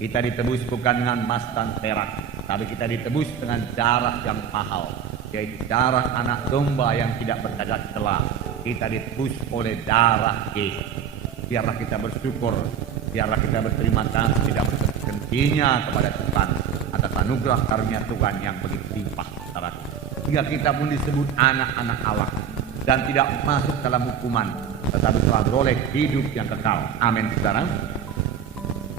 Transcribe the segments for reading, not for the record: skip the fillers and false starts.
Kita ditebus bukan dengan emas dan perak, tapi kita ditebus dengan darah yang mahal, yaitu darah anak domba yang tidak bercacat celah. Kita ditebus oleh darah Yesus. Biarlah kita bersyukur, biarlah kita berterima kasih, tidak berhentinya kepada Tuhan atas anugerah karunia Tuhan yang begitu limpah, saudaraku. Hingga kita pun disebut anak-anak Allah dan tidak masuk dalam hukuman, tetapi telah beroleh hidup yang kekal. Amin, saudara.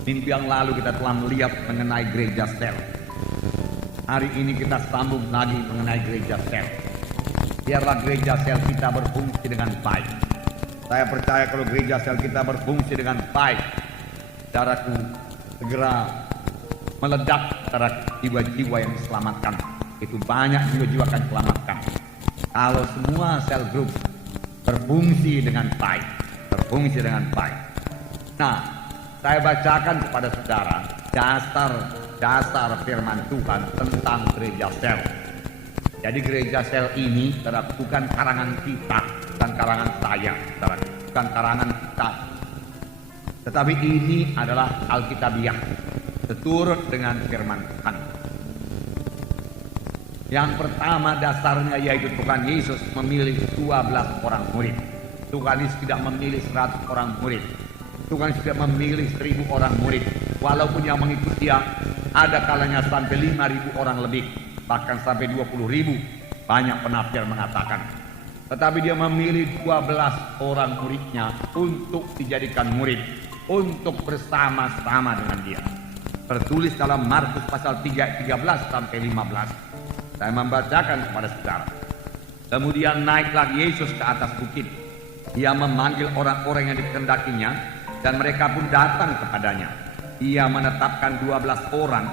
Minggu yang lalu kita telah melihat mengenai gereja sel. Hari ini kita sambung lagi mengenai gereja sel. Biarlah gereja sel kita berfungsi dengan baik. Saya percaya kalau gereja sel kita berfungsi dengan baik, saudaraku, segera meledak antara jiwa-jiwa yang diselamatkan. Itu banyak jiwa-jiwa akan diselamatkan kalau semua sel grup berfungsi dengan baik, berfungsi dengan baik. Nah, saya bacakan kepada saudara dasar firman Tuhan tentang gereja sel. Jadi gereja sel ini bukan karangan kita, bukan karangan saya, bukan karangan kita, tetapi ini adalah Alkitabiah, seturut dengan firman Tuhan. Yang pertama dasarnya yaitu Tuhan Yesus memilih 12 orang murid. Tuhan Yesus tidak memilih 100 orang murid. Tuhan Yesus tidak memilih 1000 orang murid. Walaupun yang mengikuti dia ada kalanya sampai 5.000 orang lebih, bahkan sampai 20.000. Banyak penafsir mengatakan. Tetapi dia memilih 12 orang muridnya untuk dijadikan murid, untuk bersama-sama dengan dia. Tertulis dalam Markus pasal 3 ayat 13 sampai 15. Saya membacakan kepada saudara. Kemudian naiklah Yesus ke atas bukit. Ia memanggil orang-orang yang dikehendakinya, dan mereka pun datang kepadanya. Ia menetapkan 12 orang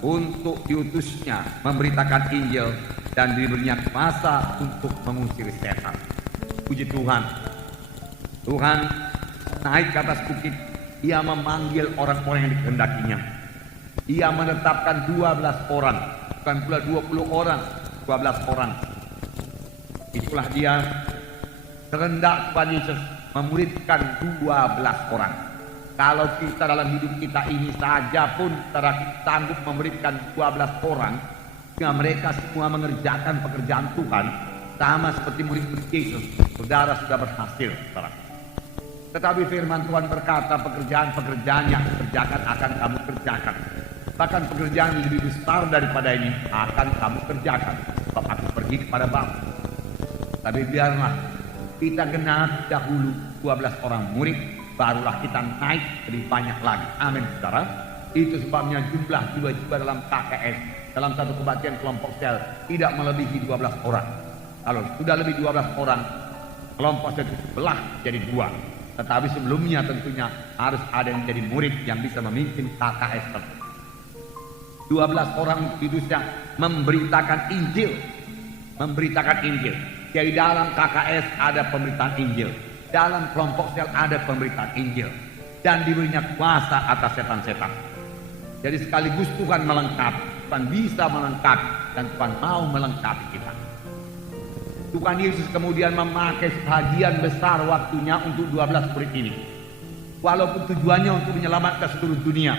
untuk diutusnya memberitakan Injil dan diberinya kuasa untuk mengusir setan. Puji Tuhan. Tuhan naik ke atas bukit. Ia memanggil orang-orang yang dikehendakinya. Ia menetapkan 12 orang, bukan pula 20 orang, 12 orang. Itulah dia kehendak Tuhan Yesus memuridkan 12 orang. Kalau kita dalam hidup kita ini saja pun sanggup memuridkan 12 orang, sehingga mereka semua mengerjakan pekerjaan Tuhan sama seperti murid-murid Yesus, saudara sudah berhasil, saudara. Tetapi firman Tuhan berkata pekerjaan-pekerjaan yang dikerjakan akan kamu kerjakan. Bahkan pekerjaan yang lebih besar daripada ini akan kamu kerjakan, sebab aku pergi kepada Bapa. Tapi biarlah kita genap dahulu 12 orang murid, barulah kita naik lebih banyak lagi. Amin, saudara. Itu sebabnya jumlah jiwa-jiwa dalam KKS, dalam satu kebaktian kelompok sel, tidak melebihi 12 orang. Kalau sudah lebih 12 orang, kelompok sel itu belah jadi 2. Tetapi sebelumnya tentunya harus ada yang menjadi murid yang bisa memimpin KKS tersebut. 12 orang kudusnya memberitakan Injil. Memberitakan Injil. Jadi dalam KKS ada pemberitaan Injil. Dalam kelompok sel ada pemberitaan Injil. Dan diberinya kuasa atas setan-setan. Jadi sekaligus Tuhan melengkapi. Tuhan bisa melengkapi. Dan Tuhan mau melengkapi kita. Tuhan Yesus kemudian memakai sebagian besar waktunya untuk 12 murid ini. Walaupun tujuannya untuk menyelamatkan seluruh dunia.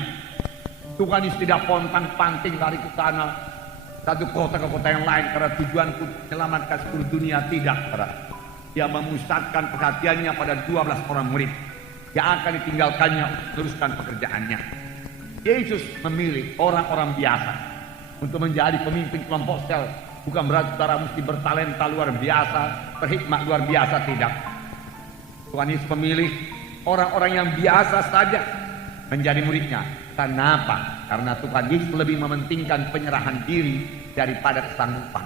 Tuhan Yesus tidak pontang-panting lari ke sana satu kota ke kota yang lain karena tujuan untuk menyelamatkan seluruh dunia. Tidak, saudara. Dia memusatkan perhatiannya pada 12 orang murid yang akan ditinggalkannya untuk teruskan pekerjaannya. Yesus memilih orang-orang biasa untuk menjadi pemimpin kelompok sel. Bukan berarti saudara mesti bertalenta luar biasa, berhikmat luar biasa, tidak. Tuhan Yesus memilih orang-orang yang biasa saja menjadi muridnya. Kenapa? Karena Tuhan Yesus lebih mementingkan penyerahan diri daripada kesanggupan.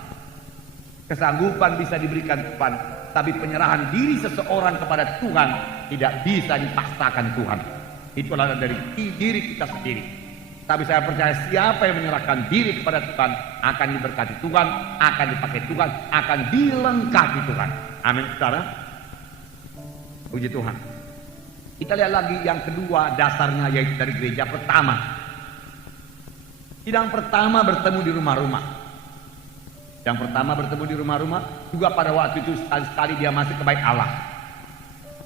Kesanggupan bisa diberikan Tuhan, tapi penyerahan diri seseorang kepada Tuhan tidak bisa dipaksakan Tuhan. Itulah dari diri kita sendiri. Tapi saya percaya siapa yang menyerahkan diri kepada Tuhan akan diberkati Tuhan, akan dipakai Tuhan, akan dilengkapi Tuhan. Amin, saudara. Puji Tuhan. Kita lihat lagi yang kedua dasarnya, yaitu dari gereja pertama. Sidang pertama bertemu di rumah-rumah. Yang pertama bertemu di rumah-rumah, juga pada waktu itu sekali-sekali dia masih ke bait Allah.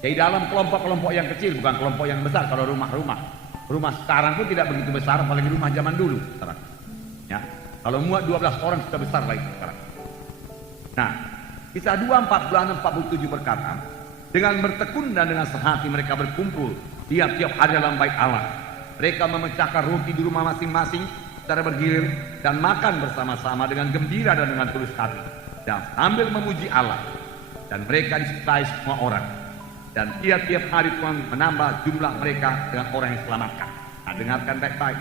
Jadi dalam kelompok-kelompok yang kecil, bukan kelompok yang besar kalau rumah-rumah. Rumah sekarang pun tidak begitu besar, apalagi rumah zaman dulu. Ya, kalau muat 12 orang sudah besar lagi sekarang. Nah, Kisah 2:46-47 berkata, dengan bertekun dan dengan sehati mereka berkumpul tiap-tiap hari dalam bait Allah. Mereka memecahkan roti di rumah masing-masing secara bergilir dan makan bersama-sama dengan gembira dan dengan tulus hati dan sambil memuji Allah. Dan mereka disukai semua orang. Dan tiap-tiap hari Tuhan menambah jumlah mereka dengan orang yang selamatkan. Nah, dengarkan baik-baik.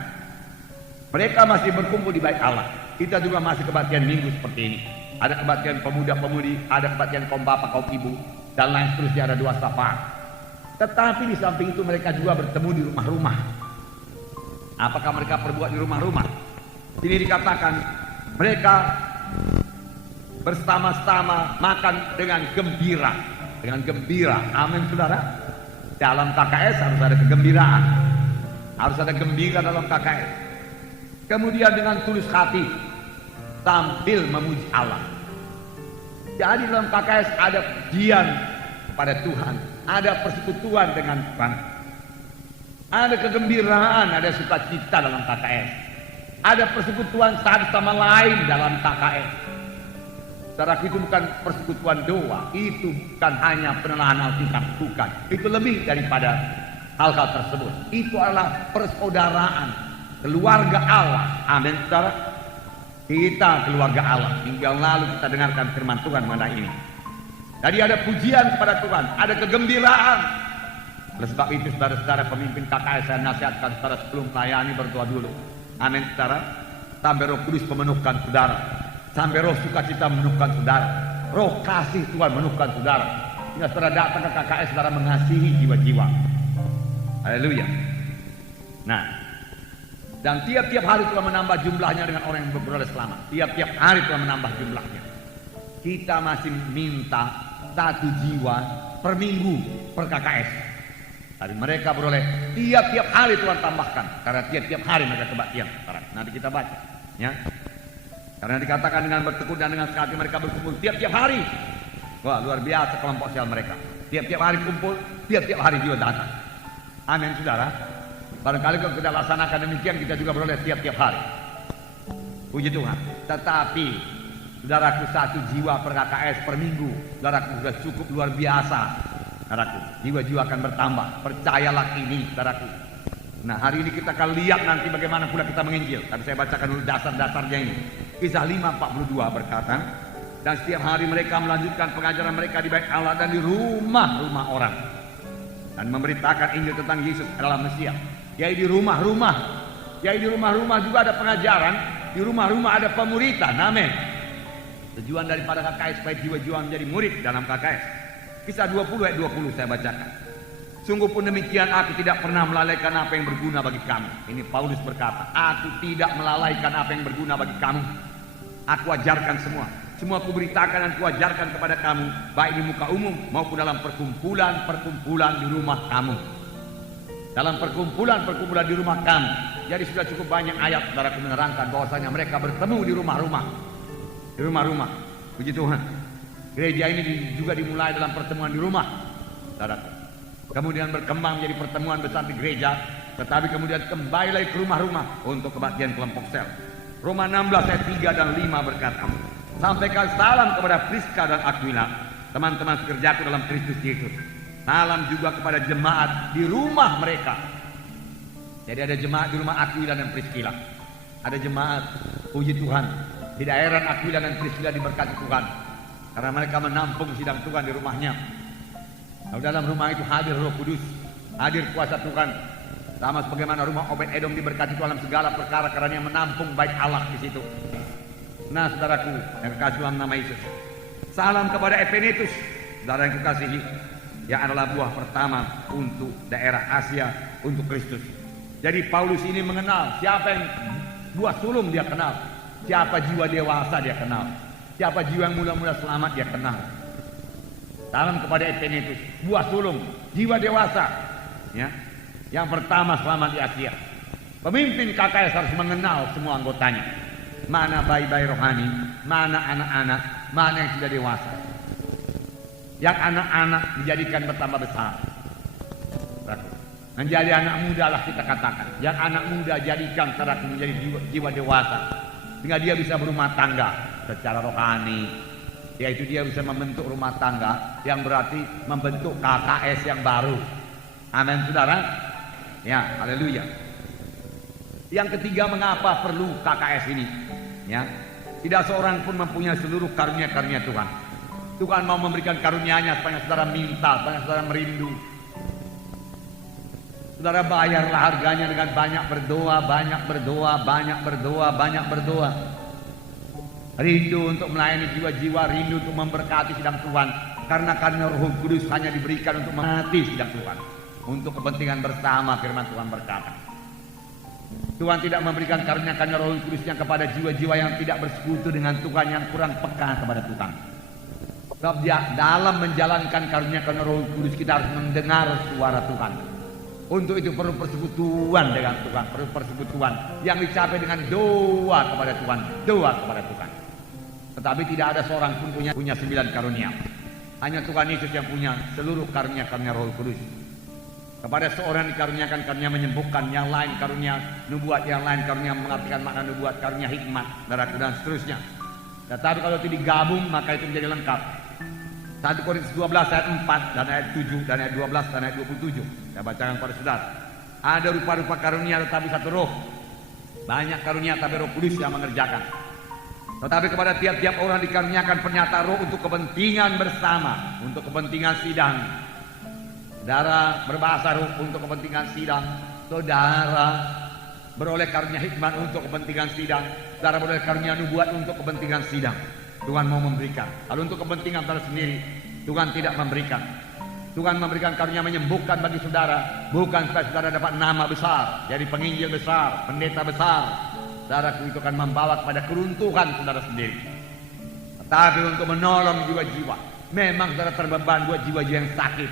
Mereka masih berkumpul di bait Allah. Kita juga masih kebaktian minggu seperti ini. Ada kebaktian pemuda-pemudi, ada kebaktian kaum bapak, kaum ibu, dan lain seterusnya, ada 2 syafaat. Tetapi di samping itu mereka juga bertemu di rumah-rumah. Apakah mereka perbuat di rumah-rumah? Ini dikatakan mereka bersama-sama makan dengan gembira. Dengan gembira, amin saudara. Dalam KKS harus ada kegembiraan, harus ada gembira dalam KKS. Kemudian dengan tulus hati sambil memuji Allah. Jadi dalam KKS ada pujian kepada Tuhan, ada persekutuan dengan Tuhan, ada kegembiraan, ada sukacita dalam KKS, ada persekutuan satu sama lain dalam KKS. Saudaraku, itu bukan persekutuan doa, itu bukan hanya penelahan Alkitab, bukan. Itu lebih daripada hal-hal tersebut. Itu adalah persaudaraan, keluarga Allah. Amin, saudara. Kita keluarga Allah. Minggu yang lalu kita dengarkan firman Tuhan mengenai ini. Jadi ada pujian kepada Tuhan, ada kegembiraan. Oleh sebab itu, saudara-saudara pemimpin KKS, saya nasihatkan saudara sebelum melayani berdoa dulu. Amin, saudara. Sampai Roh Kudus memenuhkan saudara. Sampai roh sukacita memenuhkan saudara, roh kasih Tuhan memenuhkan saudara, hingga saudara datang ke KKS, saudara mengasihi jiwa-jiwa. Haleluya. Nah, dan tiap-tiap hari Tuhan menambah jumlahnya dengan orang yang beroleh selamat. Tiap-tiap hari Tuhan menambah jumlahnya. Kita masih minta 1 jiwa per minggu per KKS. Tapi mereka beroleh tiap-tiap hari Tuhan tambahkan, karena tiap-tiap hari mereka kebaktian. Nanti kita baca, ya. Karena dikatakan dengan bertekun dan dengan sehati mereka berkumpul tiap-tiap hari. Wah, luar biasa kelompok sel mereka. Tiap-tiap hari kumpul, tiap-tiap hari juga datang. Amin, saudara. Barangkali kalau kita laksanakan demikian, kita juga beroleh tiap-tiap hari. Puji Tuhan. Tetapi, saudaraku, 1 jiwa per KKS per minggu, saudaraku, sudah cukup luar biasa. Saudaraku, jiwa-jiwa akan bertambah. Percayalah ini, saudaraku. Nah, hari ini kita akan lihat nanti bagaimana pula kita menginjil. Tapi saya bacakan dulu dasar-dasarnya ini. Kisah 5:42 berkata, dan setiap hari mereka melanjutkan pengajaran mereka di bait Allah dan di rumah-rumah orang, dan memberitakan Injil tentang Yesus adalah Mesias. Yaitu di rumah-rumah, yaitu di rumah-rumah juga ada pengajaran, di rumah-rumah ada pemuritan. Amin. Tujuan daripada KKS supaya jiwa-jiwa menjadi murid dalam KKS. Kisah 20 ayat 20 saya bacakan. Sungguh pun demikian, aku tidak pernah melalaikan apa yang berguna bagi kamu. Ini Paulus berkata, aku tidak melalaikan apa yang berguna bagi kamu. Aku ajarkan semua. Semua aku beritakan dan aku ajarkan kepada kamu, baik di muka umum maupun dalam perkumpulan-perkumpulan di rumah kamu. Dalam perkumpulan-perkumpulan di rumah kamu. Jadi sudah cukup banyak ayat saudaraku menerangkan bahwasanya mereka bertemu di rumah-rumah. Di rumah-rumah. Puji Tuhan. Gereja ini juga dimulai dalam pertemuan di rumah, saudaraku. Kemudian berkembang menjadi pertemuan besar di gereja, tetapi kemudian kembali lagi ke rumah-rumah untuk kebaktian kelompok sel. Roma 16 ayat 3 dan 5 berkata, sampaikan salam kepada Priska dan Aquila, teman-teman sekerjaku dalam Kristus Yesus. Salam juga kepada jemaat di rumah mereka. Jadi ada jemaat di rumah Aquila dan Priscilla. Ada jemaat, puji Tuhan, di daerah Aquila dan Priscilla diberkati Tuhan, karena mereka menampung sidang Tuhan di rumahnya. Lalu dalam rumah itu hadir Roh Kudus, hadir kuasa Tuhan, sama sebagaimana rumah Obed-Edom diberkati dalam segala perkara karena dia menampung bait Allah di situ. Nah, saudaraku yang kekasih dalam nama Yesus, salam kepada Epenetus, saudara yang kekasihi, yang adalah buah pertama untuk daerah Asia untuk Kristus. Jadi Paulus ini mengenal siapa yang buah sulung dia kenal, siapa jiwa dewasa dia kenal, siapa jiwa yang muda-muda selamat dia kenal. Salam kepada Epenetus, buah sulung, jiwa dewasa, ya, yang pertama selamat di Asia. Pemimpin KKS harus mengenal semua anggotanya, mana bayi-bayi rohani, mana anak-anak, mana yang sudah dewasa. Yang anak-anak dijadikan bertambah besar. Menjadi anak muda lah kita katakan. Yang anak muda jadikan saudaraku menjadi jiwa dewasa. Sehingga dia bisa berumah tangga secara rohani. Yaitu dia bisa membentuk rumah tangga yang berarti membentuk KKS yang baru. Amin saudara. Ya, haleluya. Yang ketiga, mengapa perlu KKS ini? Ya, tidak seorang pun mempunyai seluruh karunia-karunia Tuhan. Tuhan mau memberikan karunia-Nya supaya saudara minta, supaya saudara merindu. Saudara bayarlah harganya dengan banyak berdoa, banyak berdoa, banyak berdoa, banyak berdoa. Rindu untuk melayani jiwa-jiwa, rindu untuk memberkati sidang Tuhan. Karena karunia Roh Kudus hanya diberikan untuk memberkati sidang Tuhan. Untuk kepentingan bersama, firman Tuhan berkata. Tuhan tidak memberikan karunia-karunia Roh Kudusnya kepada jiwa-jiwa yang tidak bersekutu dengan Tuhan, yang kurang peka kepada Tuhan. Sebab dalam menjalankan karunia-karunia Roh Kudus kita harus mendengar suara Tuhan. Untuk itu perlu persekutuan dengan Tuhan, perlu persekutuan yang dicapai dengan doa kepada Tuhan, doa kepada Tuhan. Tetapi tidak ada seorang pun punya 9 karunia. Hanya Tuhan Yesus yang punya seluruh karunia-karunia Roh Kudus. Kepada seorang dikaruniakan karunia menyembuhkan, yang lain karunia nubuat, yang lain karunia mengartikan makna nubuat, karunia hikmat, dan seterusnya. Tetapi kalau itu digabung maka itu menjadi lengkap. 1 Korintus 12 ayat 4 dan ayat 7 dan ayat 12 dan ayat 27. Saya bacakan kepada saudara. Ada rupa-rupa karunia tetapi satu roh. Banyak karunia tapi Roh Kudus yang mengerjakan. Tetapi kepada tiap-tiap orang dikaruniakan pernyataan roh untuk kepentingan bersama, untuk kepentingan sidang. Saudara berbahasa roh untuk kepentingan sidang. Saudara beroleh karunia hikmat untuk kepentingan sidang. Saudara beroleh karunia nubuat untuk kepentingan sidang. Tuhan mau memberikan. Kalau untuk kepentingan saudara sendiri, Tuhan tidak memberikan. Tuhan memberikan karunia menyembuhkan bagi saudara, bukan supaya saudara dapat nama besar, jadi penginjil besar, pendeta besar. Saudara itu akan membawa kepada keruntuhan saudara sendiri. Tetapi untuk menolong jiwa-jiwa. Memang saudara terbeban buat jiwa-jiwa yang sakit.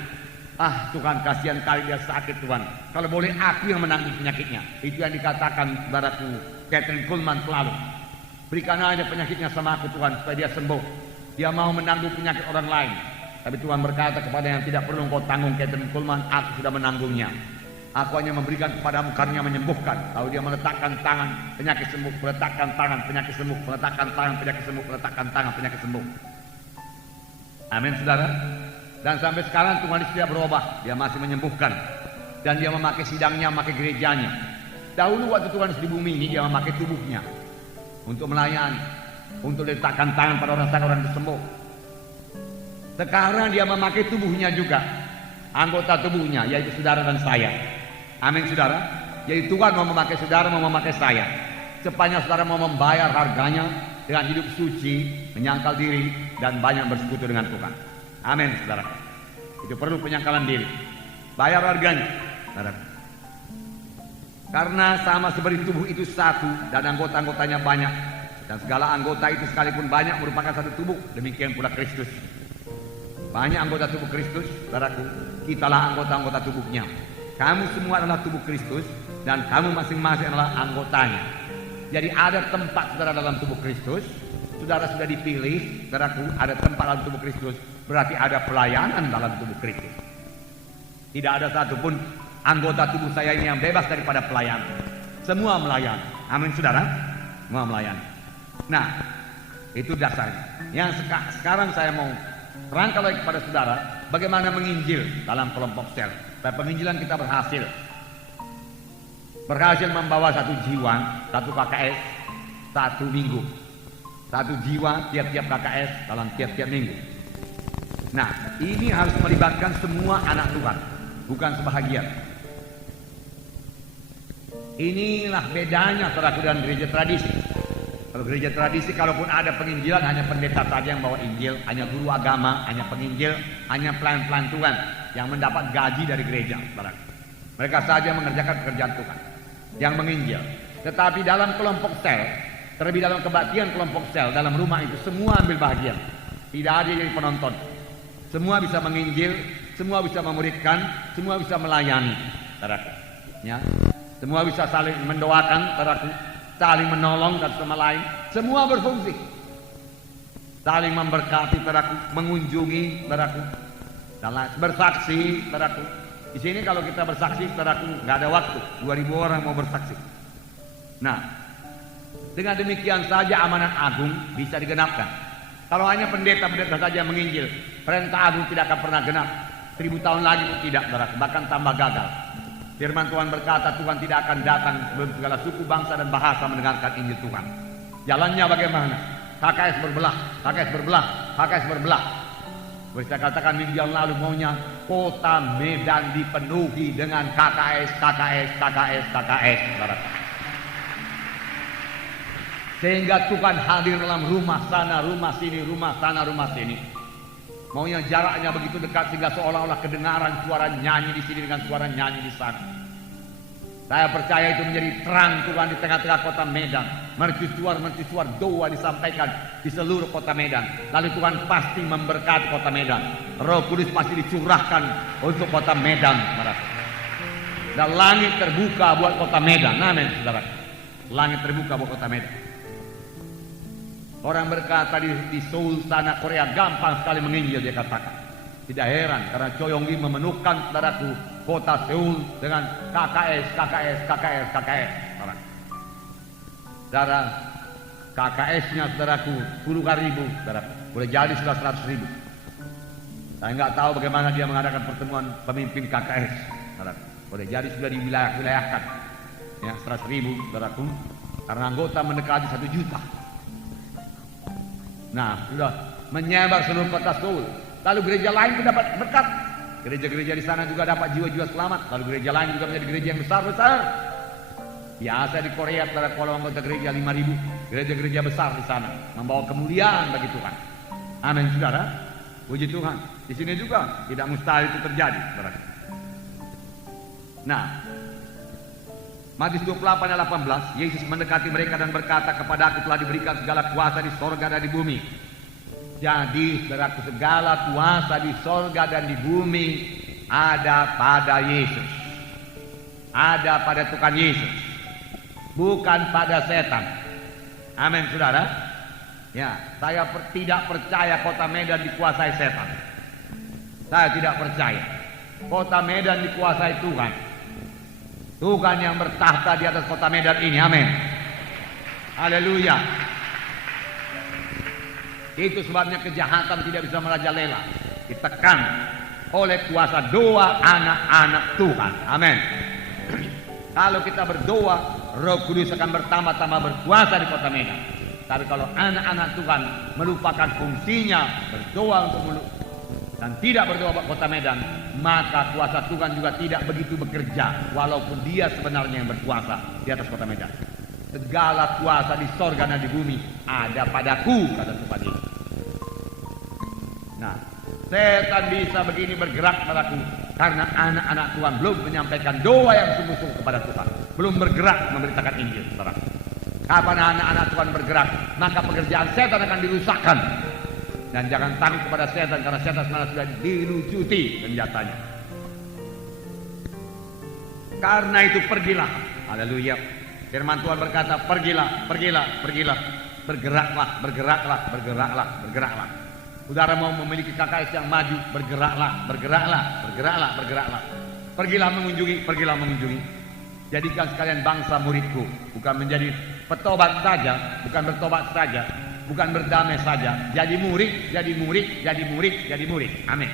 Ah Tuhan, kasihan kali dia sakit Tuhan. Kalau boleh aku yang menanggung penyakitnya. Itu yang dikatakan saudaraku Kathryn Kuhlman selalu. Berikan aja penyakitnya sama aku Tuhan supaya dia sembuh. Dia mau menanggung penyakit orang lain. Tapi Tuhan berkata kepada yang tidak perlu engkau tanggung Kathryn Kuhlman, aku sudah menanggungnya. Aku hanya memberikan kepadamu karunia menyembuhkan. Kalau dia meletakkan tangan, penyakit sembuh. Meletakkan tangan, penyakit sembuh. Meletakkan tangan, penyakit sembuh. Meletakkan tangan, penyakit sembuh. Amin saudara. Dan sampai sekarang Tuhan Yesus tidak berubah. Dia masih menyembuhkan. Dan dia memakai sidangnya, memakai gerejanya. Dahulu waktu Tuhan Yesus di bumi ini, dia memakai tubuhnya untuk melayani, untuk letakkan tangan pada orang sakit, orang sembuh. Sekarang dia memakai tubuhnya juga, anggota tubuhnya, yaitu saudara dan saya. Amin saudara. Jadi Tuhan mau memakai saudara, mau memakai saya. Sepanjang saudara mau membayar harganya dengan hidup suci, menyangkal diri, dan banyak bersekutu dengan Tuhan. Amin saudara. Itu perlu penyangkalan diri. Bayar harganya, saudara. Karena sama seperti tubuh itu satu dan anggota-anggotanya banyak, dan segala anggota itu sekalipun banyak merupakan satu tubuh, demikian pula Kristus. Banyak anggota tubuh Kristus, saudaraku, kitalah anggota-anggota tubuhnya. Kamu semua adalah tubuh Kristus dan kamu masing-masing adalah anggotanya. Jadi ada tempat saudara dalam tubuh Kristus. Saudara sudah dipilih, saudaraku, ada tempat dalam tubuh Kristus. Berarti ada pelayanan dalam tubuh Kristus. Tidak ada satupun anggota tubuh saya ini yang bebas daripada pelayanan. Semua melayani. Amin saudara. Semua melayani. Nah, itu dasarnya. Yang sekarang saya mau terangkan lagi kepada saudara bagaimana menginjil dalam kelompok sel. Supaya penginjilan kita berhasil. Berhasil membawa satu jiwa, satu KKS, satu minggu. Satu jiwa tiap-tiap KKS dalam tiap-tiap minggu. Nah, ini harus melibatkan semua anak Tuhan, bukan sebahagian. Inilah bedanya saudaraku dengan gereja tradisi. Kalau gereja tradisi, kalaupun ada penginjilan, hanya pendeta saja yang bawa Injil, hanya guru agama, hanya penginjil, hanya pelayan-pelayan Tuhan yang mendapat gaji dari gereja. Saudaraku. Mereka saja mengerjakan pekerjaan Tuhan yang menginjil. Tetapi dalam kelompok sel, terlebih dalam kebaktian kelompok sel, dalam rumah itu semua ambil bagian. Tidak ada yang jadi penonton. Semua bisa menginjil, semua bisa memuridkan, semua bisa melayani. Saudaraku. Ya. Semua bisa saling mendoakan, saudaraku, saling menolong satu sama lain. Semua berfungsi. Saling memberkati, saudaraku, mengunjungi, saudaraku, bersaksi, saudaraku, Di sini kalau kita bersaksi, saudaraku, nggak ada waktu. 2000 orang mau bersaksi. Nah, dengan demikian saja amanat agung bisa digenapkan. Kalau hanya pendeta-pendeta saja menginjil, perintah agung tidak akan pernah genap. 1000 tahun lagi pun tidak, saudaraku, bahkan tambah gagal. Firman Tuhan berkata, Tuhan tidak akan datang sebelum segala suku, bangsa, dan bahasa mendengarkan Injil Tuhan. Jalannya bagaimana? KKS berbelah, KKS berbelah, KKS berbelah. Saya katakan minggu yang lalu, maunya kota Medan dipenuhi dengan KKS, KKS, KKS, KKS, saudara. Sehingga Tuhan hadir dalam rumah sana, rumah sini, rumah sana, rumah sini. Maunya jaraknya begitu dekat sehingga seolah-olah kedengaran suara nyanyi di sini dengan suara nyanyi di sana. Saya percaya itu menjadi terang Tuhan di tengah-tengah kota Medan. Mercusuar doa disampaikan di seluruh kota Medan. Lalu Tuhan pasti memberkati kota Medan. Roh Kudus pasti dicurahkan untuk kota Medan, saudara. Dan langit terbuka buat kota Medan. Amin, saudara. Langit terbuka buat kota Medan. Orang berkata di Seoul sana, Korea, gampang sekali menginjil, dia katakan. Tidak heran karena Choi Yong Lim memenuhkan, saudaraku, kota Seoul dengan KKS, KKS, KKS, KKS. Saudara, KKS-nya, saudaraku, puluhan ribu, saudaraku. Boleh jadi sudah 100.000. Saya nggak tahu bagaimana dia mengadakan pertemuan pemimpin KKS, saudaraku. Boleh jadi sudah diwilayahkan, ya, 100.000, saudaraku. Karena anggota mendekati 1 juta. Nah, sudah menyebar seluruh kota Seoul. Lalu gereja lain pun dapat berkat. Gereja-gereja di sana juga dapat jiwa-jiwa selamat. Lalu gereja lain juga menjadi gereja yang besar-besar. Biasa di Korea, kalau anggota gereja 5.000, gereja-gereja besar di sana membawa kemuliaan bagi Tuhan. Amin, saudara. Puji Tuhan. Di sini juga tidak mustahil itu terjadi, saudara. Nah, Matius 28 ayat 18, Yesus mendekati mereka dan berkata, kepadaku telah diberikan segala kuasa di sorga dan di bumi. Jadi, saudaraku, segala kuasa di sorga dan di bumi ada pada Yesus. Ada pada Tuhan Yesus. Bukan pada setan. Amin, saudara. Ya, saya tidak percaya kota Medan dikuasai setan. Saya tidak percaya. Kota Medan dikuasai Tuhan. Tuhan yang bertahta di atas kota Medan ini. Amin. Haleluya. Itu sebabnya kejahatan tidak bisa merajalela. Ditekan oleh kuasa doa anak-anak Tuhan. Amin. Kalau kita berdoa, Roh Kudus akan bertambah-tambah berkuasa di kota Medan. Tapi kalau anak-anak Tuhan melupakan fungsinya berdoa untuk dan tidak berdoa buat kota Medan, maka kuasa Tuhan juga tidak begitu bekerja, walaupun dia sebenarnya yang berkuasa di atas kota Medan. Segala kuasa di sorga dan di bumi ada padaku, kata Tuhan Yesus. Nah, setan bisa begini bergerak padaku karena anak-anak Tuhan belum menyampaikan doa yang sungguh-sungguh kepada Tuhan, belum bergerak memberitakan Injil, saudara. Kapan anak-anak Tuhan bergerak, maka pekerjaan setan akan dirusakkan. Dan jangan takut kepada setan, karena setan sebenarnya sudah dilucuti senjatanya. Karena itu pergilah. Haleluya. Firman Tuhan berkata, pergilah, pergilah, pergilah. Bergeraklah, bergeraklah, bergeraklah, bergeraklah. Saudara mau memiliki KKS yang maju, bergeraklah, bergeraklah, bergeraklah, bergeraklah. Pergilah mengunjungi, pergilah mengunjungi. Jadikan sekalian bangsa muridku. Bukan menjadi petobat saja, bukan bertobat saja, bukan berdamai saja. Jadi murid, jadi murid, jadi murid, jadi murid. Amin.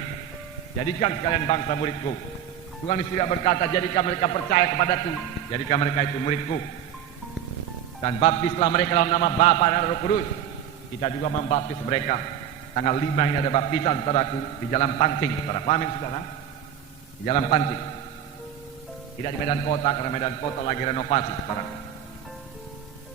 Jadikan sekalian bangsa muridku. Tuhan Yesus tidak berkata, jadikan mereka percaya kepadaku, jadikan mereka itu muridku. Dan baptislah mereka dalam nama Bapa dan Roh Kudus. Kita juga membaptis mereka. Tanggal 5 ini ada baptisan, saudaraku, di Jalan Pancing. Saudara, amin, saudara? Di Jalan Pancing. Tidak di Medan Kota, karena Medan Kota lagi renovasi, saudara.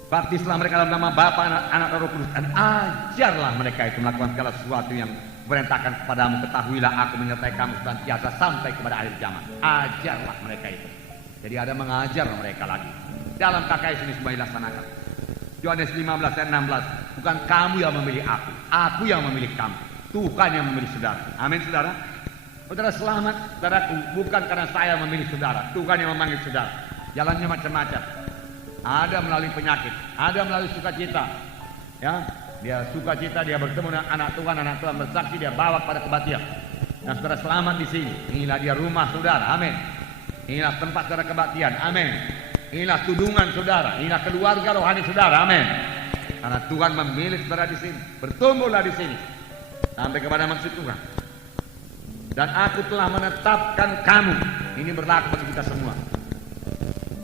Baptislah mereka dalam nama Bapa, Anak, dan Roh Kudus, dan ajarlah mereka itu melakukan segala sesuatu yang perintahkan kepadamu. Ketahuilah aku menyertai kamu senantiasa sampai kepada akhir zaman. Ajarlah mereka itu. Jadi ada mengajar mereka lagi. Dalam KKS ini semua dilaksanakan. Yohanes 15 ayat 16. Bukan kamu yang memilih aku yang memilih kamu. Tuhan yang memilih saudara. Amin, saudara. Saudara selamat, saudaraku, bukan karena saya memilih saudara. Tuhan yang memanggil saudara. Jalannya macam-macam. Ada melalui penyakit, ada melalui sukacita. Ya, dia sukacita, dia bertemu dengan anak Tuhan bersaksi, dia bawa kepada kematian. Nah, saudara selamat di sini. Inilah dia rumah saudara. Amin. Inilah tempat saudara kebaktian. Amin. Inilah tudungan saudara. Inilah keluarga rohani saudara. Amin. Karena Tuhan memilih saudara di sini. Bertumbuhlah di sini sampai kepada maksud Tuhan. Dan aku telah menetapkan kamu. Ini berlaku bagi kita semua.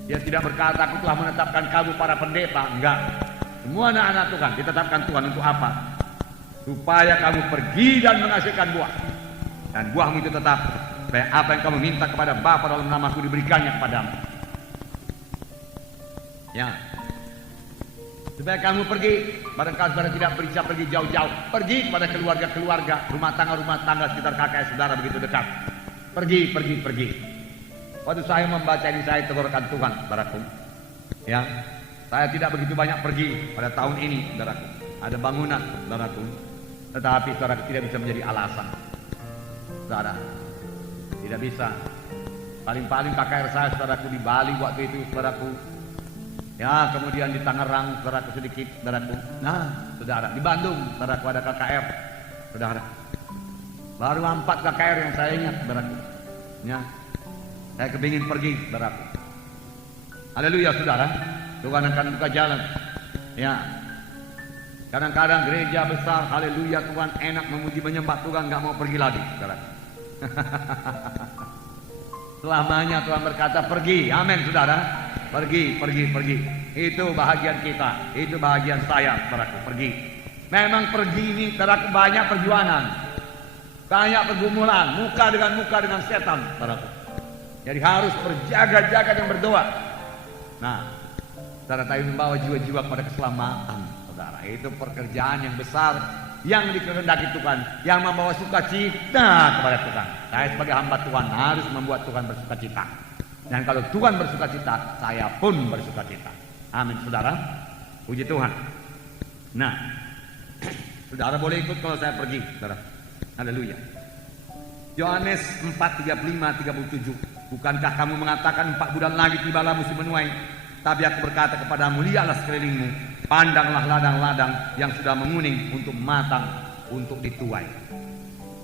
Dia tidak berkata aku telah menetapkan kamu para pendeta. Enggak. Semua anak-anak Tuhan ditetapkan Tuhan untuk apa? Supaya kamu pergi dan menghasilkan buah. Dan buahmu itu tetap. Supaya apa yang kamu minta kepada Bapa dalam namaku diberikannya kepadamu. Ya. Supaya kamu pergi, barangkali saudara tidak bisa pergi jauh-jauh, pergi kepada keluarga-keluarga, rumah tangga sekitar kakak saudara begitu dekat. Pergi. Waktu saya membaca ini saya tegurkan Tuhan, saudaraku. Ya, saya tidak begitu banyak pergi pada tahun ini, saudaraku. Ada bangunan, saudaraku. Tetapi saudara tidak bisa menjadi alasan, saudara. Tidak bisa. Paling-paling KKR saya, saudaraku, di Bali waktu itu, saudaraku. Ya, kemudian di Tangerang, saudaraku sedikit, saudaraku. Nah, saudara, di Bandung, saudaraku ada KKR, saudara. Baru 4 KKR yang saya ingat, saudaraku. Ya, saya kepingin pergi, saudaraku. Haleluya, saudara. Tuhan akan buka jalan. Ya. Kadang-kadang gereja besar, haleluya, Tuhan enak memuji menyembah Tuhan, nggak mau pergi lagi, saudara. Selamanya Tuhan berkata pergi, amin, saudara. Pergi. Itu bahagian kita, itu bahagian saya, saudaraku, pergi. Memang pergi ini, saudaraku, banyak perjuangan, banyak pergumulan, muka dengan setan, saudaraku. Jadi harus berjaga-jaga dan berdoa. Nah, saudara, tapi membawa jiwa-jiwa kepada keselamatan, saudara. Itu pekerjaan yang besar yang dikehendaki Tuhan, yang membawa sukacita kepada Tuhan. Saya sebagai hamba Tuhan harus membuat Tuhan bersukacita. Dan kalau Tuhan bersukacita, saya pun bersukacita. Amin, saudara. Puji Tuhan. Nah, saudara boleh ikut kalau saya pergi, saudara. Haleluya. Yohanes 4:35-37. Bukankah kamu mengatakan 4 bulan lagi tibalah musim menuai? Tapi aku berkata kepadamu, lihatlah sekelilingmu, pandanglah ladang-ladang yang sudah menguning untuk matang, untuk dituai.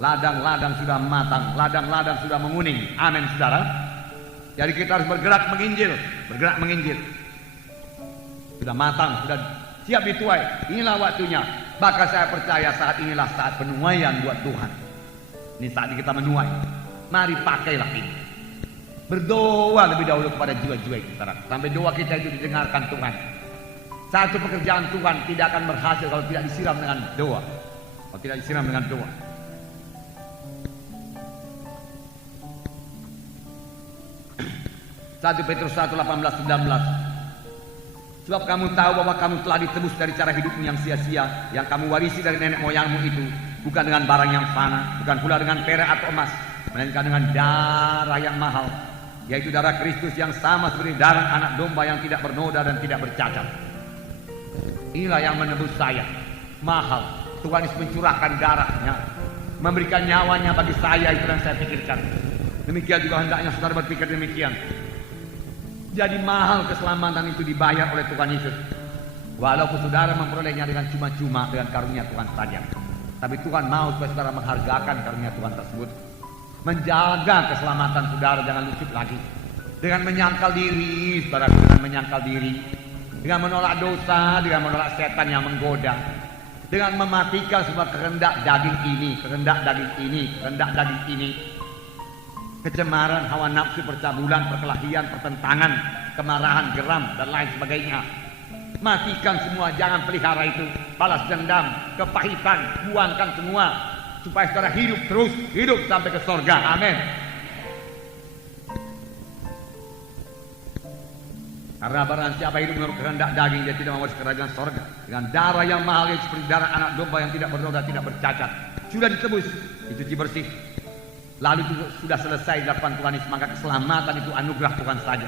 Ladang-ladang sudah matang, ladang-ladang sudah menguning. Amin, saudara. Jadi kita harus bergerak menginjil. Sudah matang, sudah siap dituai. Inilah waktunya. Maka saya percaya saat inilah saat penuaian buat Tuhan. Ini saat kita menuai. Mari pakailah ini. Berdoa lebih dahulu kepada jiwa-jiwa kita, sampai doa kita itu didengarkan Tuhan. Satu pekerjaan Tuhan tidak akan berhasil kalau tidak disiram dengan doa. Kalau tidak disiram dengan doa. Satu Petrus 1:18-19. Sebab kamu tahu bahwa kamu telah ditebus dari cara hidupmu yang sia-sia, yang kamu warisi dari nenek moyangmu itu, bukan dengan barang yang fana, bukan pula dengan perak atau emas, melainkan dengan darah yang mahal, yaitu darah Kristus yang sama seperti darah anak domba yang tidak bernoda dan tidak bercacat. Inilah yang menebus saya. Mahal. Tuhan Yesus mencurahkan darahnya, memberikan nyawanya bagi saya. Itu yang saya pikirkan. Demikian juga hendaknya saudara berpikir demikian. Jadi mahal keselamatan itu dibayar oleh Tuhan Yesus. Walaupun saudara memperolehnya dengan cuma-cuma, dengan karunia Tuhan saja. Tapi Tuhan mau supaya saudara menghargakan karunia Tuhan tersebut. Menjaga keselamatan saudara jangan lucut lagi. Dengan menyangkal diri, saudara, dengan menyangkal diri. Dengan menolak dosa, dengan menolak setan yang menggoda. Dengan mematikan semua kehendak daging ini, kehendak daging ini, kehendak daging ini. Kecemaran, hawa nafsu, percabulan, perkelahian, pertentangan, kemarahan, geram, dan lain sebagainya. Matikan semua, jangan pelihara itu. Balas dendam, kepahitan, buangkan semua. Supaya saudara hidup terus, hidup sampai ke surga. Amin. Karena barang siapa hidup menurut kehendak daging, dia tidak mewarisi kerajaan surga. Dengan darah yang mahal, yang seperti darah anak domba yang tidak bernoda, tidak bercacat. Sudah ditebus, dicuci bersih. Lalu itu sudah selesai dilakukan Tuhan Yesus, maka keselamatan itu anugerah Tuhan saja.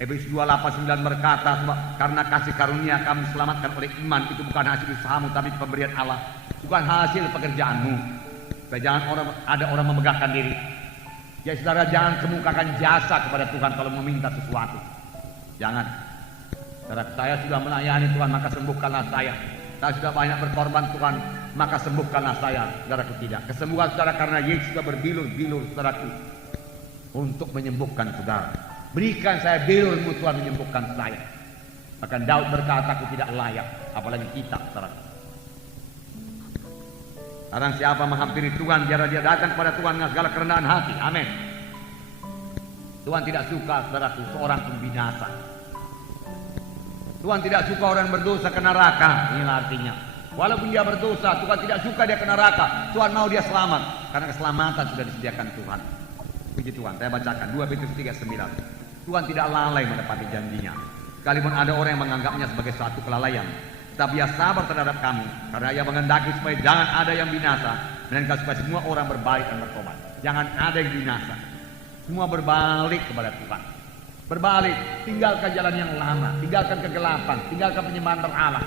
Efesus 2:8-9 berkata, karena kasih karunia kamu selamatkan oleh iman, itu bukan hasil usahamu tapi pemberian Allah, bukan hasil pekerjaanmu. Supaya jangan ada orang memegahkan diri. Ya saudara, jangan kemukakan jasa kepada Tuhan kalau meminta sesuatu. Jangan. Saudara, saya sudah melayani Tuhan, maka sembuhkanlah saya. Saya sudah banyak berkorban Tuhan, maka sembuhkanlah saya, saudaraku tidak. Kesembuhan saudara karena Yesus sudah berbilur-bilur, saudaraku, untuk menyembuhkan saudara. Berikan saya bilurmu Tuhan menyembuhkan saya. Bahkan Daud berkata, aku tidak layak, apalagi kita, saudaraku. Sekarang siapa menghampiri Tuhan, biarlah dia datang kepada Tuhan dengan segala kerendahan hati. Amin. Tuhan tidak suka, saudaraku, seorang pun binasa. Tuhan tidak suka orang berdosa ke neraka. Inilah artinya. Walaupun dia berdosa, Tuhan tidak suka dia ke neraka. Tuhan mau dia selamat, karena keselamatan sudah disediakan Tuhan. Puji Tuhan. Saya bacakan 2 Petrus 3:9. Tuhan tidak lalai menepati janjinya. Sekalipun ada orang yang menganggapnya sebagai suatu kelalaian, tetapi ia sabar terhadap kamu, karena ia mengendaki supaya jangan ada yang binasa, melainkan supaya semua orang berbalik dan bertobat. Jangan ada yang binasa. Semua berbalik kepada Tuhan. Berbalik, tinggalkan jalan yang lama, tinggalkan kegelapan, tinggalkan penyembahan berhala,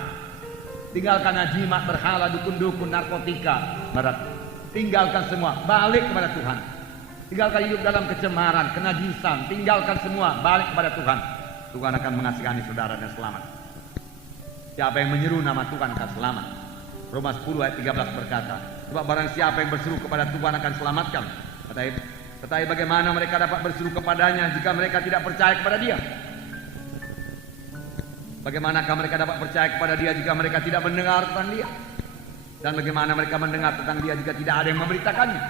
tinggalkan jimat berhala, dukun-dukun, narkotika, barat. Tinggalkan semua, balik kepada Tuhan. Tinggalkan hidup dalam kecemaran, kenajisan, tinggalkan semua, balik kepada Tuhan. Tuhan akan mengasihani saudara dan selamat. Siapa yang menyeru nama Tuhan akan selamat. Roma 10 ayat 13 berkata, sebab barang siapa yang berseru kepada Tuhan akan selamatkan. Tetapi bagaimana mereka dapat berseru kepadanya jika mereka tidak percaya kepada dia? Bagaimanakah mereka dapat percaya kepada dia jika mereka tidak mendengar tentang dia? Dan bagaimana mereka mendengar tentang dia jika tidak ada yang memberitakannya?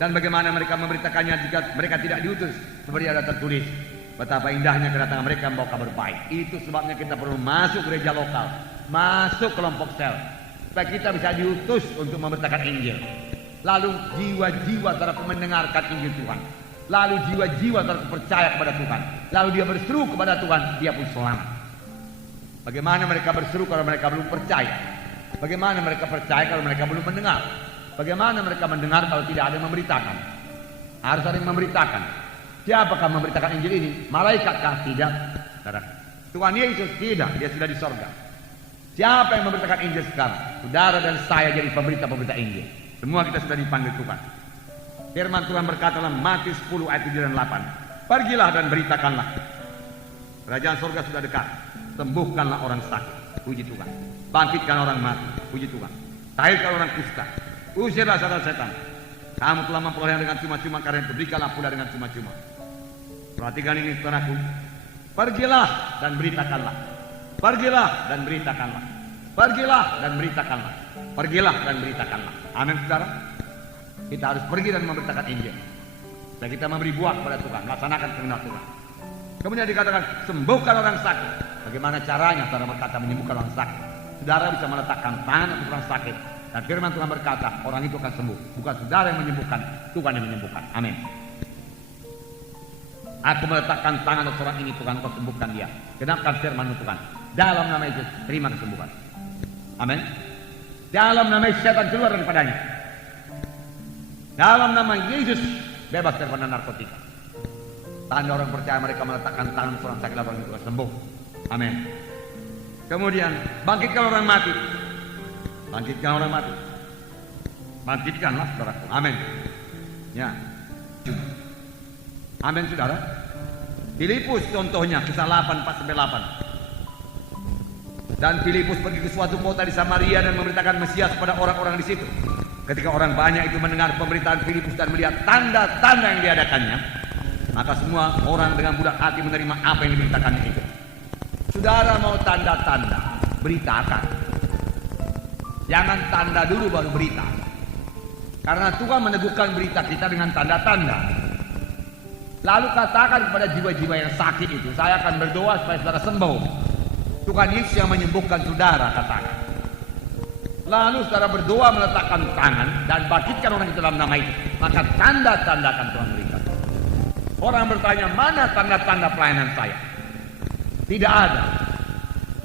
Dan bagaimana mereka memberitakannya jika mereka tidak diutus? Seperti ada tertulis, betapa indahnya kedatangan mereka membawa kabar baik. Itu sebabnya kita perlu masuk gereja lokal, masuk kelompok sel, supaya kita bisa diutus untuk memberitakan Injil. Lalu jiwa-jiwa saudara mendengarkan Injil Tuhan. Lalu jiwa-jiwa saudara percaya kepada Tuhan. Lalu dia berseru kepada Tuhan, dia pun selamat. Bagaimana mereka berseru kalau mereka belum percaya? Bagaimana mereka percaya kalau mereka belum mendengar? Bagaimana mereka mendengar kalau tidak ada yang memberitakan? Harus ada yang memberitakan. Siapakah memberitakan Injil ini? Malaikatkah? Tidak. Tuhan Yesus tidak, dia sudah di sorga. Siapa yang memberitakan Injil sekarang? Saudara dan saya jadi pemberita-pemberita Injil. Semua kita sudah dipanggil Tuhan. Firman Tuhan berkata dalam Matius 10 ayat 7 dan 8. Pergilah dan beritakanlah. Kerajaan surga sudah dekat. Sembuhkanlah orang sakit. Puji Tuhan. Bangkitkan orang mati. Puji Tuhan. Tahirkan orang kusta. Usirlah setan-setan. Kamu telah memperoleh dengan cuma-cuma, karena itu berikanlah pula dengan cuma-cuma. Perhatikan ini saudaraku. Pergilah dan beritakanlah. Pergilah dan beritakanlah. Pergilah dan beritakanlah. Pergilah dan beritakanlah. Amin saudara. Kita harus pergi dan memberitakan Injil. Dan kita memberi buah kepada Tuhan, melaksanakan kehendak Tuhan. Kemudian dikatakan sembuhkan orang sakit. Bagaimana caranya saudara berkata menyembuhkan orang sakit? Saudara bisa meletakkan tangan untuk orang sakit, dan firman Tuhan berkata orang itu akan sembuh. Bukan saudara yang menyembuhkan, Tuhan yang menyembuhkan. Amin. Aku meletakkan tangan untuk orang ini, Tuhan kau sembuhkan dia. Genapkan firman Tuhan. Dalam nama Yesus terima kesembuhan. Amin. Dalam nama Yesus setan keluar daripadanya. Dalam nama Yesus bebas daripada narkotika. Tanda orang percaya mereka meletakkan tangan orang sakit, orang itu sembuh. Amin. Kemudian bangkitkan orang mati. Bangkitkan orang mati. Bangkitkanlah saudaraku. Amin. Ya. Amin saudara. Filipus contohnya kisah 8:4-8. Dan Filipus pergi ke suatu kota di Samaria dan memberitakan Mesias kepada orang-orang di situ. Ketika orang banyak itu mendengar pemberitaan Filipus dan melihat tanda-tanda yang diadakannya, maka semua orang dengan budak hati menerima apa yang diberitakannya itu. Saudara mau tanda-tanda, beritakan. Jangan tanda dulu baru berita. Karena Tuhan meneguhkan berita kita dengan tanda-tanda. Lalu katakan kepada jiwa-jiwa yang sakit itu, saya akan berdoa supaya saudara sembuh. Tuhan Yesus yang menyembuhkan saudara, katakan. Lalu saudara berdoa meletakkan tangan dan bangkitkan orang itu dalam nama itu, maka tanda-tanda akan Tuhan berikan. Orang bertanya, mana tanda-tanda pelayanan saya? Tidak ada,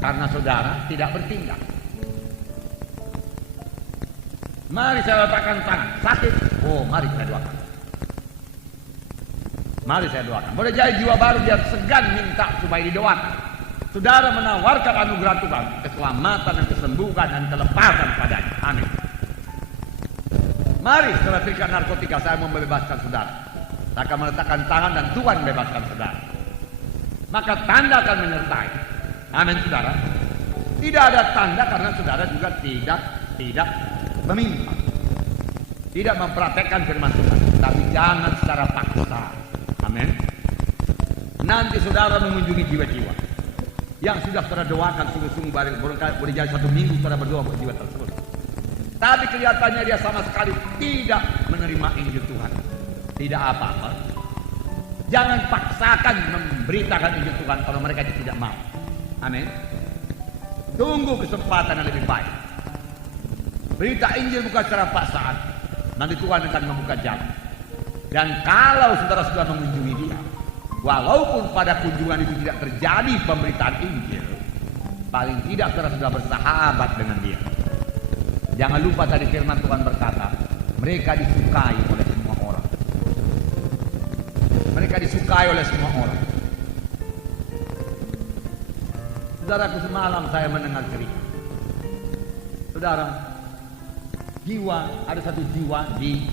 karena saudara tidak bertindak. Mari saya letakkan tangan, sakit. Oh, mari saya doakan. Mari saya doakan. Boleh jadi jiwa baru dia segan minta supaya didoakan. Saudara menawarkan anugerah Tuhan, keselamatan dan kesembuhan dan kelepasan padanya. Amin. Mari setelah terikat narkotika, saya mau membebaskan saudara. Saya akan meletakkan tangan dan Tuhan membebaskan saudara. Maka tanda akan menyertai. Amin saudara. Tidak ada tanda karena saudara juga tidak tidak meminta, tidak mempraktekkan firman Tuhan, tapi jangan secara paksa. Amin. Nanti saudara mengunjungi jiwa-jiwa yang sudah saudara doakan sungguh-sungguh, boleh jadi 1 minggu saudara berdoa buat jiwa tersebut, tapi kelihatannya dia sama sekali tidak menerima Injil Tuhan. Tidak apa-apa, jangan paksakan memberitakan Injil Tuhan kalau mereka tidak mau. Amin. Tunggu kesempatan yang lebih baik. Berita Injil bukan secara paksaan, nanti Tuhan akan membuka jalan. Dan kalau saudara sudah mengunjungi dia, walaupun pada kunjungan itu tidak terjadi pemberitaan Injil, paling tidak saudara sudah bersahabat dengan dia. Jangan lupa tadi firman Tuhan berkata, mereka disukai oleh semua orang. Mereka disukai oleh semua orang. Saudaraku, semalam saya mendengar cerita. Saudara, ada satu jiwa di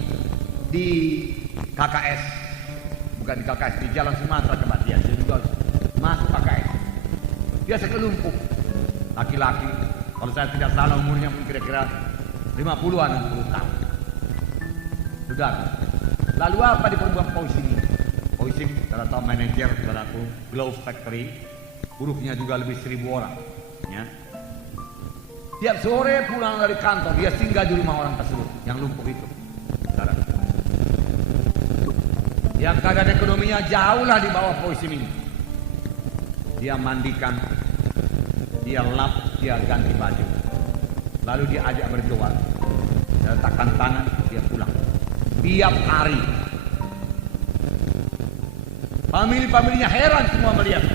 KKS, bukan di KKS, di Jalan Sumatera tempat dia juga masuk KKS. Dia sekelompok laki-laki, kalau saya tidak salah umurnya pun kira-kira 50-an 60 tahun. Saudara, lalu apa diperbuat Poisim ini? Poisim, saudara tahu manajer saudaraku Glove Factory, buruhnya juga lebih 1.000 orang. Ya. Tiap sore pulang dari kantor, dia singgah di rumah orang tersebut yang lumpuh itu. Saudara, yang keadaan ekonominya jauhlah di bawah Poisim ini. Dia mandikan, dia lap, dia ganti baju, lalu dia ajak berdoa, dia letakkan tangan, dia pulang tiap hari. Famili-familinya heran semua melihat.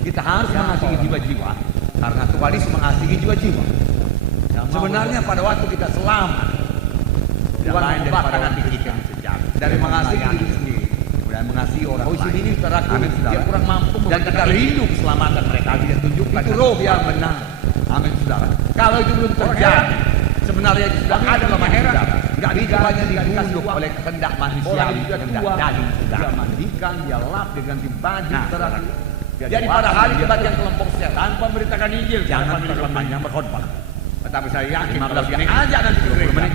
Kita harus mengasihi jiwa-jiwa karena Tuhan Yesus mengasihi jiwa-jiwa. Sebenarnya pada waktu kita selamat, Tuhan mengubahkan hati kita dari mengasihi diri sendiri dan mengasihi orang lain. Ini dia kurang mampu dan kita rindu keselamatan mereka. Dia tunjukkan itu roh yang benar. Amin, saudara. Kalau itu belum terjadi, sebenarnya itu sudah ada lama heran. Tidak dikasih dibunuh oleh kehendak manusia, kehendak daging. Dia mandikan, dia lap, dia ganti baju, saudara. Jadi pada hari kebaktian kelompok saya tanpa memberitakan Injil, jangan terlalu berkhotbah. Tetapi saya yakin kalau dia ajak nanti ke gereja, menit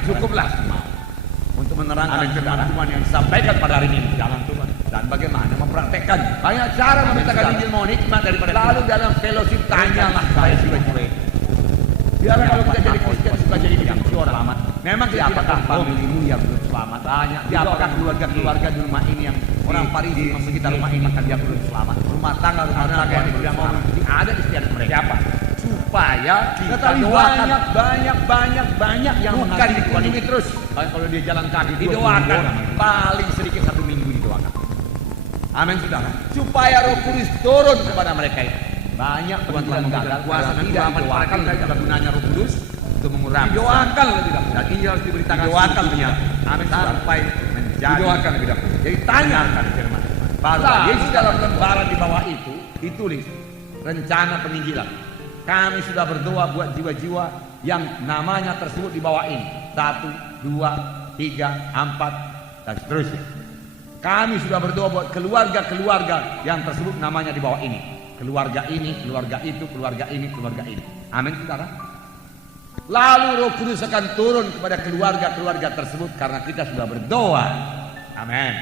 untuk menerangkan firman Tuhan yang disampaikan pada hari ini, jalan Tuhan dan bagaimana mempraktekkan. Banyak cara memberitakan Injil, mau nikmat daripada lalu dalam fellowship tanyalah saya jiwa-jiwa. Biarlah kalau kita jadi Kristen suka jadi benci orang. Memang siapakah familimu yang belum selamat? Banyak. Siapakah keluarga-keluarga di rumah ini yang orang Parisi di sekitar rumah ini maka dia belum selamat? Rumah tangga yang tidak mau ada di setiap mereka. Siapa? Supaya kita doakan banyak yang bukan dikunjungi terus. Kalau dia jalan kaki didoakan paling sedikit 1 minggu didoakan. Amin, saudara. Supaya Roh Kudus turun kepada mereka itu. Banyak Tuhan telah memberikan kuasa dan doakan adalah gunanya Roh Kudus untuk mengurangi. Didoakan lebih dahulu. Dan ini harus diberitakan. Didoakan lebih dahulu. Amin, sampai menjadi. Didoakan lebih dahulu. Jadi tanyakan firman. Barulah Yesus dalam lembaran di bawah itu ditulis rencana penginjilan. Kami sudah berdoa buat jiwa-jiwa yang namanya tersebut di bawah ini. 1, 2, 3, 4 dan seterusnya. Kami sudah berdoa buat keluarga-keluarga yang tersebut namanya di bawah ini. Keluarga ini, keluarga itu, keluarga ini, keluarga ini. Amin, saudara. Lalu Roh Kudus akan turun kepada keluarga-keluarga tersebut karena kita sudah berdoa. Amin.